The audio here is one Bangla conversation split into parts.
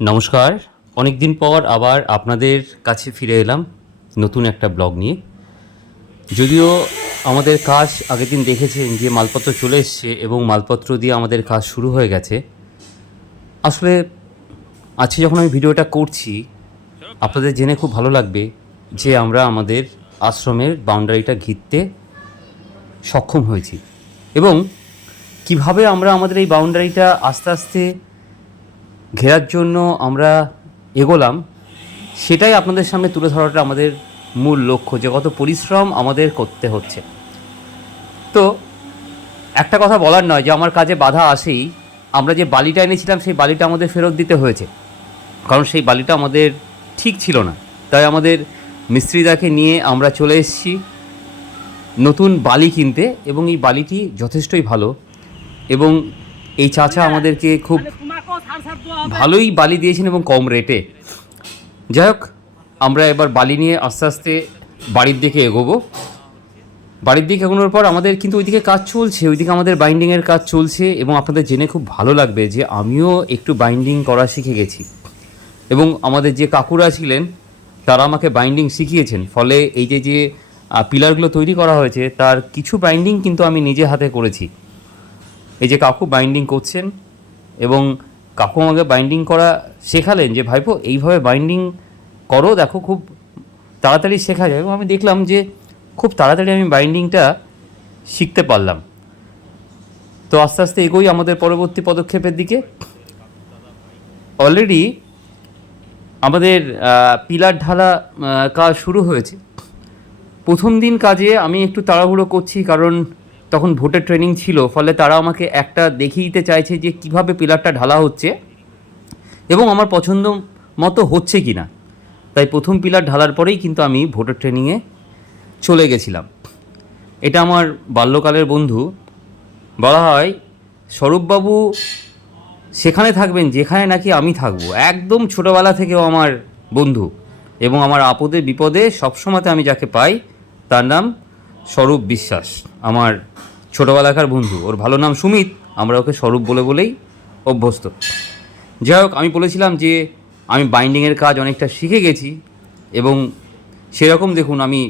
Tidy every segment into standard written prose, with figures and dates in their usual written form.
নমস্কার, অনেক দিন পর আবার আপনাদের কাছে ফিরে এলাম নতুন একটা ব্লগ নিয়ে। যদিও আমাদের কাজ আগের দিন দেখেছেন যে মালপত্র চলে এসছে এবং মালপত্র দিয়ে আমাদের কাজ শুরু হয়ে গেছে। আসলে আজকে যখন আমি ভিডিওটা করছি আপনাদের জেনে খুব ভালো লাগবে যে আমরা আমাদের আশ্রমের বাউন্ডারিটা ঘিরতে সক্ষম হয়েছি এবং কিভাবে আমরা আমাদের এই বাউন্ডারিটা আস্তে আস্তে ঘেরার জন্য আমরা এগোলাম, সেটাই আপনাদের সামনে তুলে ধরাটা আমাদের মূল লক্ষ্য, যে কত পরিশ্রম আমাদের করতে হচ্ছে। তো একটা কথা বলার নয় যে আমার কাজে বাধা আসেই, আমরা যে বালিটা এনেছিলাম সেই বালিটা আমাদের ফেরত দিতে হয়েছে, কারণ সেই বালিটা আমাদের ঠিক ছিল না। তাই আমাদের মিস্ত্রিদাকে নিয়ে আমরা চলে এসেছি নতুন বালি কিনতে, এবং এই বালিটি যথেষ্টই ভালো এবং এই চাচা আমাদেরকে খুব ভালোই বালি দিয়েছেন এবং কম রেটে। যাই হোক, আমরা এবার বালি নিয়ে আস্তে আস্তে বাড়ির দিকে এগোবো। বাড়ির দিকে এগোনোর পর আমাদের কিন্তু ওইদিকে কাজ চলছে, ওইদিকে আমাদের বাইন্ডিংয়ের কাজ চলছে এবং আপনাদের জেনে খুব ভালো লাগবে যে আমিও একটু বাইন্ডিং করা শিখে গেছি এবং আমাদের যে কাকুরা ছিলেন তারা আমাকে বাইন্ডিং শিখিয়েছেন। ফলে এই যে পিলারগুলো তৈরি করা হয়েছে তার কিছু বাইন্ডিং কিন্তু আমি নিজে হাতে করেছি। এই যে কাকু বাইন্ডিং করছেন এবং কাকু আমাকে বাইন্ডিং করা শেখালেন যে ভাইপো এইভাবে বাইন্ডিং করো, দেখো খুব তাড়াতাড়ি শেখা যায়। এবং আমি দেখলাম যে খুব তাড়াতাড়ি আমি বাইন্ডিংটা শিখতে পারলাম। তো আস্তে আস্তে এগোই আমাদের পরবর্তী পদক্ষেপের দিকে। অলরেডি আমাদের পিলার ঢালা কাজ শুরু হয়েছে। প্রথম দিন কাজে আমি একটু তাড়াহুড়ো করছি, কারণ তখন ভোটের ট্রেনিং ছিল, ফলে তারা আমাকে একটা দেখিয়ে দিতে চাইছে যে কিভাবে পিলারটা ঢালা হচ্ছে এবং আমার পছন্দ মতো হচ্ছে কি না। তাই প্রথম পিলার ঢালার পরেই কিন্তু আমি ভোটের ট্রেনিংয়ে চলে গেছিলাম। এটা আমার বাল্যকালের বন্ধু, বলা হয় স্বরূপবাবু সেখানে থাকবেন যেখানে নাকি আমি থাকবো। একদম ছোটোবেলা থেকেও আমার বন্ধু এবং আমার আপদে বিপদে সবসময়তে আমি যাকে পাই তার নাম স্বরূপ বিশ্বাস, আমার ছোটোবেলাকার বন্ধু। ওর ভালো নাম সুমিত, আমরা ওকে স্বরূপ বলে বলেই অভ্যস্ত। যাই হোক, আমি বলেছিলাম যে আমি বাইন্ডিংয়ের কাজ অনেকটা শিখে গেছি এবং সেরকম দেখুন আমি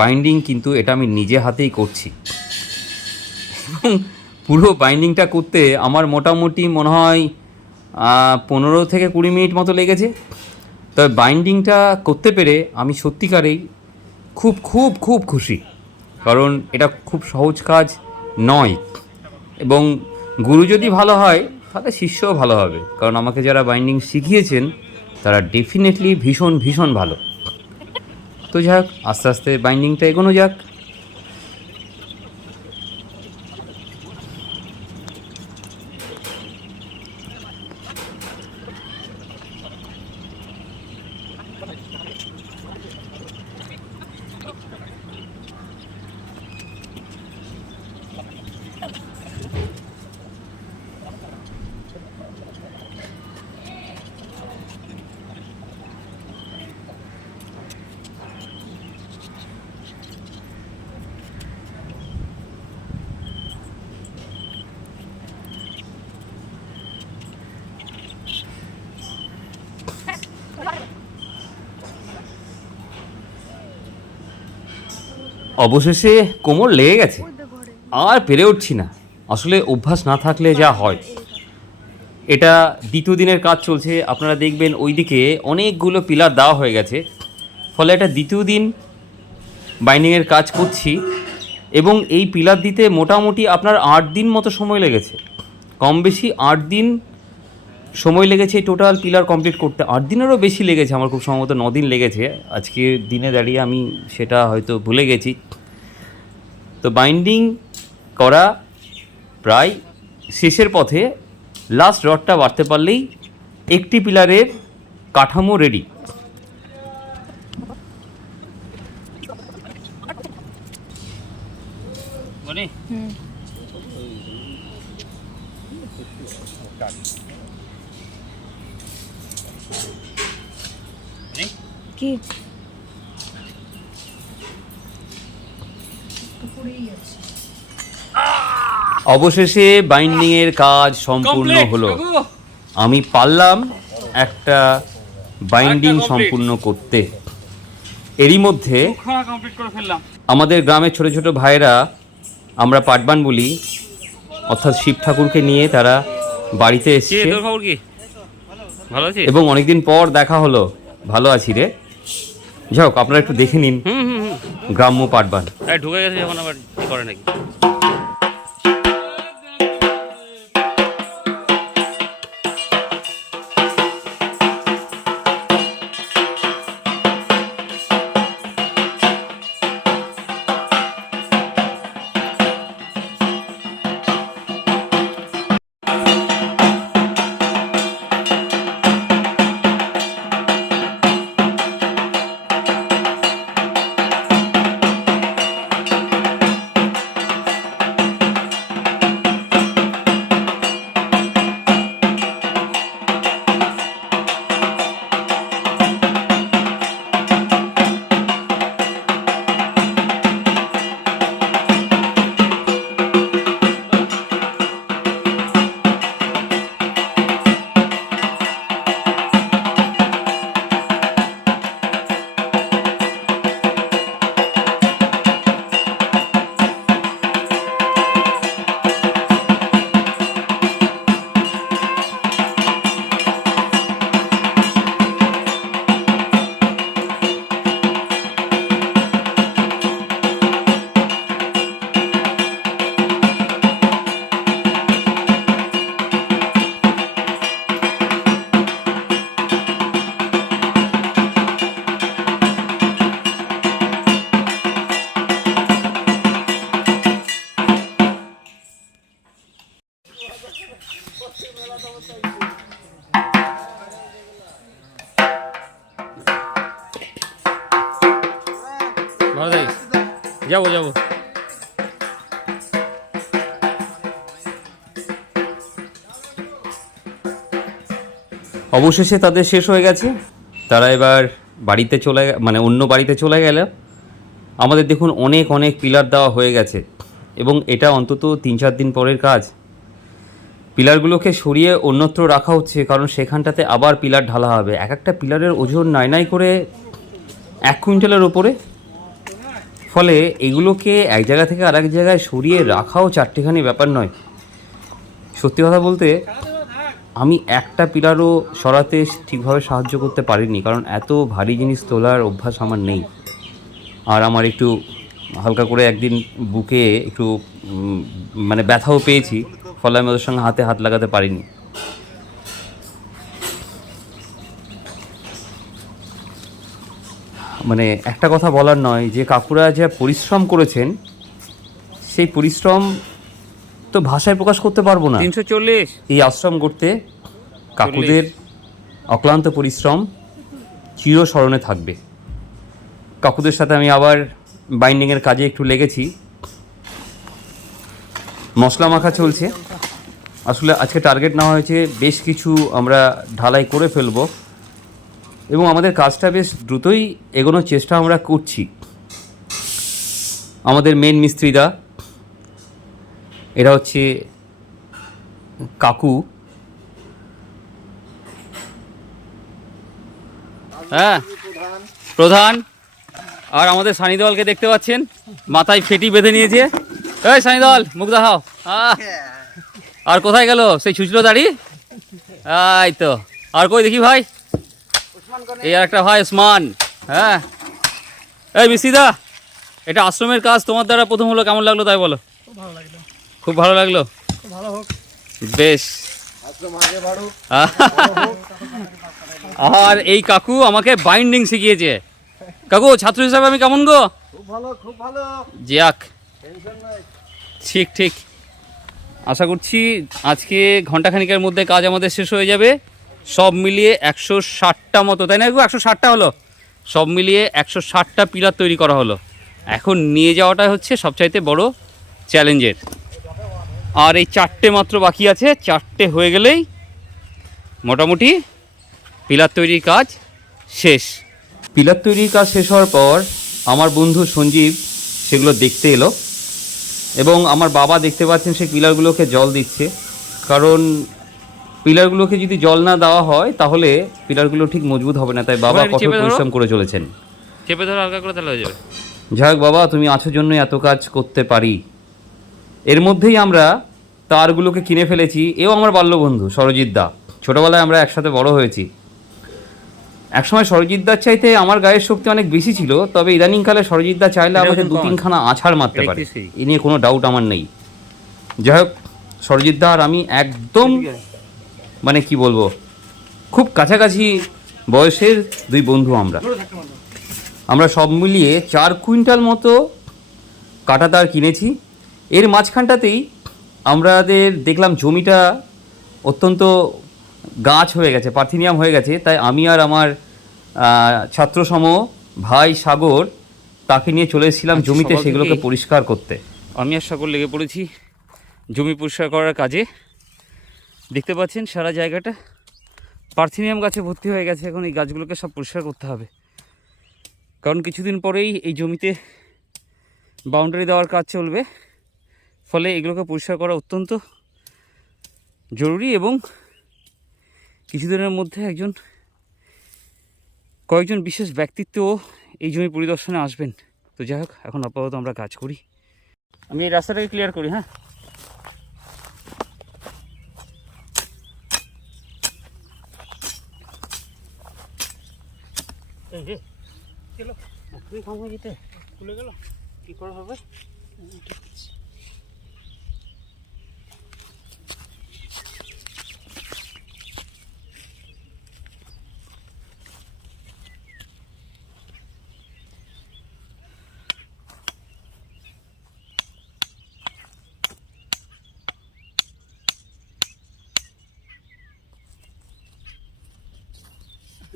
বাইন্ডিং কিন্তু এটা আমি নিজে হাতেই করছি এবং পুরো বাইন্ডিংটা করতে আমার মোটামুটি মনে হয় 15 থেকে 20 মিনিট মতো লেগেছে। তবে বাইন্ডিংটা করতে পেরে আমি সত্যিকারেই খুব খুব খুব খুশি, কারণ এটা খুব সহজ কাজ নয় এবং গুরু যদি ভালো হয় তাহলে শিষ্যও ভালো হবে, কারণ আমাকে যারা বাইন্ডিং শিখিয়েছেন তারা ডেফিনেটলি ভীষণ ভীষণ ভালো। তো যাই হোক, আস্তে আস্তে বাইন্ডিংটা এগোনো যাক। অবশেষে কোমর লেগে গেছে, আর পেরে উঠছি না। আসলে অভ্যাস না থাকলে যা হয়। এটা দ্বিতীয় দিনের কাজ চলছে, আপনারা দেখবেন ওইদিকে অনেকগুলো পিলার দেওয়া হয়ে গেছে। ফলে এটা দ্বিতীয় দিন বাইন্ডিংয়ের কাজ করছি এবং এই পিলার দিতে মোটামুটি আপনার 8 দিন মতো সময় লেগেছে, কম বেশি 8 দিন সময় লেগেছে টোটাল পিলার কমপ্লিট করতে। 8 দিনেরও বেশি লেগেছে, আমার খুব সম্ভবত 9 দিন লেগেছে। আজকে দিনে দাঁড়িয়ে আমি সেটা হয়তো ভুলে গেছি। তো বাইন্ডিং করা প্রায় শেষের পথে, লাস্ট রডটা বাড়তে পারলেই একটি পিলারের কাঠামো রেডি। কি অবশেষে বাইন্ডিংয়ের কাজ সম্পূর্ণ হলো। আমি পারলাম একটা বাইন্ডিং সম্পূর্ণ করতে। এরই মধ্যে আমাদের গ্রামের ছোট ছোট ভাইরা, আমরা পাটবান বলি, অর্থাৎ শিব ঠাকুরকে নিয়ে তারা বাড়িতে এসছে এবং অনেকদিন পর দেখা হলো। ভালো আছি রে। যাই হোক, আপনারা একটু দেখে নিন গ্রাম্য পাটবান। ঢুকে গেছে যখন আবার করে নাকি। ভালো থাকিস, যাবো যাবো। অবশেষে তাদের শেষ হয়ে গেছে। তারা এবার বাড়িতে মানে অন্য বাড়িতে চলে গেল। আমাদের দেখুন অনেক অনেক পিলার দেওয়া হয়ে গেছে এবং এটা অন্তত 3-4 দিন পরের কাজ। পিলারগুলোকে সরিয়ে অন্যত্র রাখা হচ্ছে, কারণ সেখানটাতে আবার পিলার ঢালা হবে। এক একটা পিলারের ওজন নাই করে 1 কুইন্টালের ওপরে। ফলে এগুলোকে এক জায়গা থেকে আরেক জায়গায় সরিয়ে রাখাও চারটেখানি ব্যাপার নয়। সত্যি কথা বলতে আমি একটা পিলারও সরাতে ঠিকভাবে সাহায্য করতে পারিনি, কারণ এত ভারী জিনিস তোলার অভ্যাস আমার নেই। আর আমার একটু হালকা করে একদিন বুকে একটু মানে ব্যথাও পেয়েছি, ফলে আমি ওদের সঙ্গে হাতে হাত লাগাতে পারিনি। মানে একটা কথা বলার নয়, যে কাকুরা যা পরিশ্রম করেছেন সেই পরিশ্রম তো ভাষায় প্রকাশ করতে পারবো না। 340 এই আশ্রম করতে কাকুদের অক্লান্ত পরিশ্রম চিরস্মরণে থাকবে। কাকুদের সাথে আমি আবার বাইন্ডিংয়ের কাজে একটু লেগেছি। মশলা মাখা চলছে। আসলে আজকে টার্গেট নেওয়া হয়েছে বেশ কিছু আমরা ঢালাই করে ফেলবো এবং আমাদের কাজটা বেশ দ্রুতই এগোনোর চেষ্টা আমরা করছি। আমাদের মেন মিস্ত্রিদা, এরা হচ্ছে কাকু। হ্যাঁ, প্রধান। আর আমাদের সানিদলকে দেখতে পাচ্ছেন, মাথায় ফেটি বেঁধে নিয়েছে। এই সানিদল, মুখ দেখাও। আর কোথায় গেল সেই ছুচলো দাড়ি? এই তো। আর কই দেখি ভাই? এই আর একটা ভাই ওসমান। হ্যাঁ, এই মিস্ত্রিদা, এটা আশ্রমের কাজ তোমার দ্বারা প্রথম হলো, কেমন লাগলো তাই বলো? খুব ভালো লাগলো। বেশ। আর এই কাকু আমাকে বাইন্ডিং শিখিয়েছে। কাকু, ছাত্র হিসাবে আমি কেমন গো? খুব ভালো। যাক, ঠিক ঠিক। আশা করছি আজকে ঘন্টাখানিকের মধ্যে কাজ আমাদের শেষ হয়ে যাবে। সব মিলিয়ে 160টা মতো, তাই না? 160টা হলো। সব মিলিয়ে 160টা পিলার তৈরি করা হলো। এখন নিয়ে যাওয়াটা হচ্ছে সবচাইতে বড় চ্যালেঞ্জের। আর এই 4টে মাত্র বাকি আছে। 4টে হয়ে গেলেই মোটামুটি পিলার তৈরির কাজ শেষ। পিলার তৈরির কাজ শেষ হওয়ার পর আমার বন্ধু সঞ্জীব সেগুলো দেখতে এলো এবং আমার বাবা দেখতে পাচ্ছেন সেই পিলারগুলোকে জল দিচ্ছে, কারণ পিলারগুলোকে যদি জল না দেওয়া হয় তাহলে পিলারগুলো ঠিক মজবুত হবে না, তাই বাবা ওখানে কঠোর চেপে ধরো। পরিশ্রম করে চলেছেন। চেপে ধরো হালকা করে, তাহলে হয়ে যাবে। যাই হোক বাবা, তুমি আছো জন্য এত কাজ করতে পারি। এর মধ্যেই আমরা তারগুলোকে কিনে ফেলেছি। এও আমার বাল্যবন্ধু সরজিৎ দা, ছোটোবেলায় আমরা একসাথে বড় হয়েছি। একসময় সরজিৎ দার চাইতে আমার গায়ের শক্তি অনেক বেশি ছিল, তবে ইদানিংকালে সরজিৎ দা চাইলে এটা আমাকে ওজন দু কম তিনখানা আছাড় মারতে পারে, 31 এ নিয়ে কোনো ডাউট আমার নেই। যাই হোক, সরজিৎ দা আর আমি একদম মানে কি বলবো, খুব কাছাকাছি বয়সের দুই বন্ধু আমরা। আমরা সব মিলিয়ে 4 কুইন্টাল মতো কাঁটা তার কিনেছি। এর মাঝখানটাতেই আমাদের দেখলাম জমিটা অত্যন্ত গাছ হয়ে গেছে, পার্থেনিয়াম হয়ে গেছে, তাই আমি আর আমার ছাত্রসম ভাই সাগর তাকে নিয়ে চলে এসেছিলাম আচ্ছা, জমিতে সকাল সেগুলোকে থেকেই পরিষ্কার করতে। আমি আর সাগর লেগে পড়েছি জমি পরিষ্কার করার কাজে। দেখতে পাচ্ছেন সারা জায়গাটা পার্থেনিয়াম গাছে ভর্তি হয়ে গেছে। এখন এই গাছগুলোকে সব পরিষ্কার করতে হবে, কারণ কিছুদিন পরেই এই জমিতে বাউন্ডারি দেওয়ার কাজ চলবে। ফলে এগুলোকে পরিষ্কার করা অত্যন্ত জরুরি, এবং কিছুদিনের মধ্যে কয়েকজন বিশেষ ব্যক্তিত্বও এই জমি পরিদর্শনে আসবেন। তো যাই হোক, এখন আপাতত আমরা কাজ করি। আমি এই রাস্তাটাকে ক্লিয়ার করি। হ্যাঁ, খুলে গেল, কি করা হবে?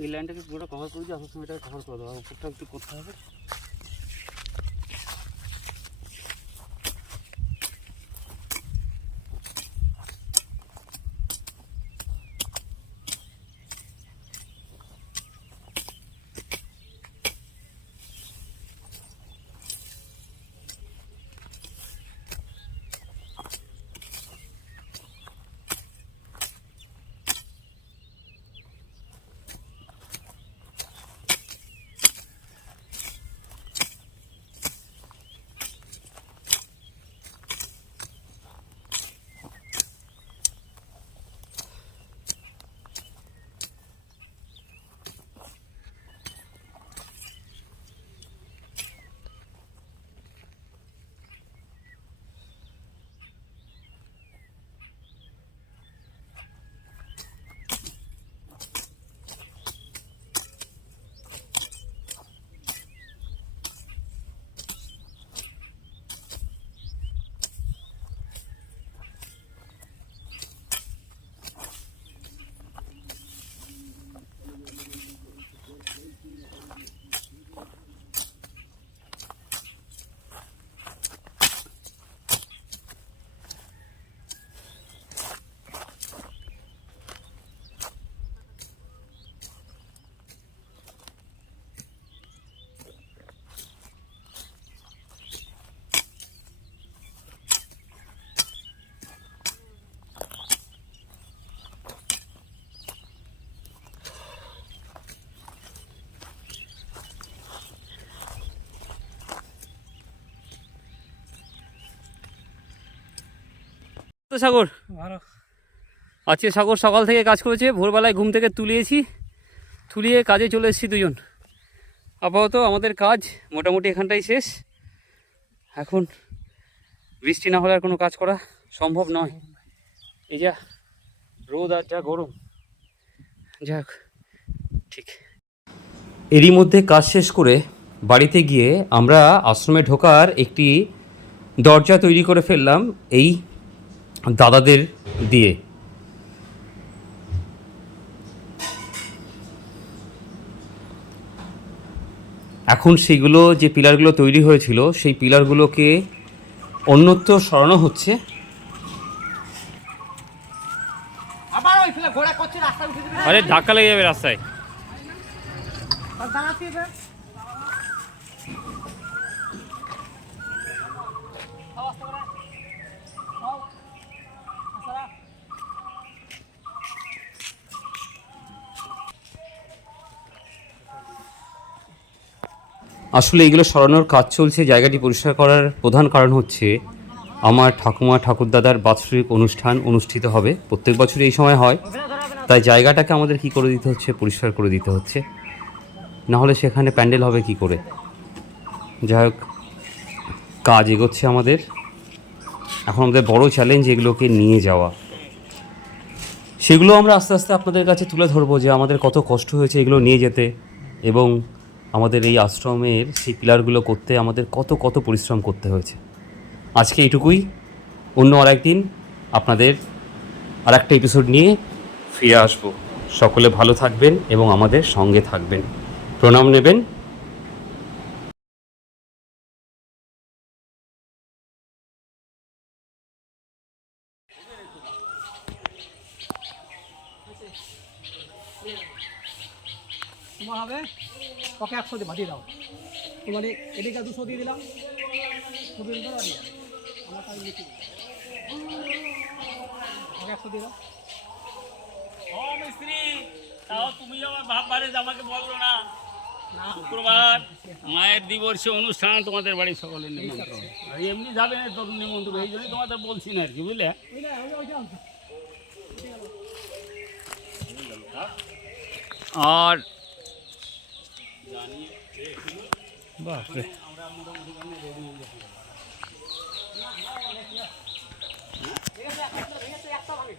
এই লাইনটাকে পুরোটা কভার করে দিয়ে আসার সময় এটাকে কভার করে দেওয়া, উপরটা একটু করতে হবে। তো সাগর ভালো। আজকে সাগর সকাল থেকে কাজ করেছে, ভোরবেলায় ঘুম থেকে তুলিয়ে কাজে চলে এসেছি দুজন। আপাতত আমাদের কাজ মোটামুটি এখানটাই শেষ। এখন বৃষ্টি না হলে আর কোনো কাজ করা সম্ভব নয়। এই যা রোদ আর যা গরম, যাক ঠিক। এরই মধ্যে কাজ শেষ করে বাড়িতে গিয়ে আমরা আশ্রমে ঢোকার একটি দরজা তৈরি করে ফেললাম এই দাদাদের দিয়ে। এখন সেইগুলো যে পিলারগুলো তৈরি হয়েছিল সেই পিলারগুলোকে অন্যত্র সরানো হচ্ছে। আরে ধাক্কা লেগে যাবে রাস্তায়। আসলে এগুলো সরানোর কাজ চলছে। জায়গাটি পরিষ্কার করার প্রধান কারণ হচ্ছে আমার ঠাকুমা ঠাকুরদাদার বাৎসরিক অনুষ্ঠান অনুষ্ঠিত হবে, প্রত্যেক বছর এই সময় হয়, তাই জায়গাটাকে আমাদের কি করে দিতে হচ্ছে, পরিষ্কার করে দিতে হচ্ছে, নাহলে সেখানে প্যান্ডেল হবে কি করে। যাই হোক, কাজ এগোচ্ছে আমাদের। এখন আমাদের বড় চ্যালেঞ্জ এগুলোকে নিয়ে যাওয়া। সেগুলো আমরা আস্তে আস্তে আপনাদের কাছে তুলে ধরবো যে আমাদের কত কষ্ট হয়েছে এগুলো নিয়ে যেতে, এবং আমাদের এই আশ্রমের সেই পিলারগুলো করতে আমাদের কত কত পরিশ্রম করতে হয়েছে। আজকে এইটুকুই। অন্য আরেকদিন আপনাদের আরেকটা এপিসোড নিয়ে ফিরে আসবো। সকলে ভালো থাকবেন এবং আমাদের সঙ্গে থাকবেন। প্রণাম নেবেন। তোমার হবে ওকে 100 দিয়ে ভাটিয়ে দাও। তোমার এদিকে 200 দিয়ে দিলাম, 200 দিয়ে দাও। আমার তাই লিখে ওকে 100 দিয়ে দাও। ও মিস্ত্রি, তাও তুমি আমার ভাববারে আমাকে বললো না। শুক্রবার মায়ের দিবসে অনুষ্ঠান, তোমাদের বাড়ি সকলের নিমন্ত্রণ। আর এমনি যাবে না তরুণ নিমন্ত্রণ, এই জন্যই তোমাদের বলছি না আর কি, বুঝলে। আর বাপরে, একটা ভাঙে।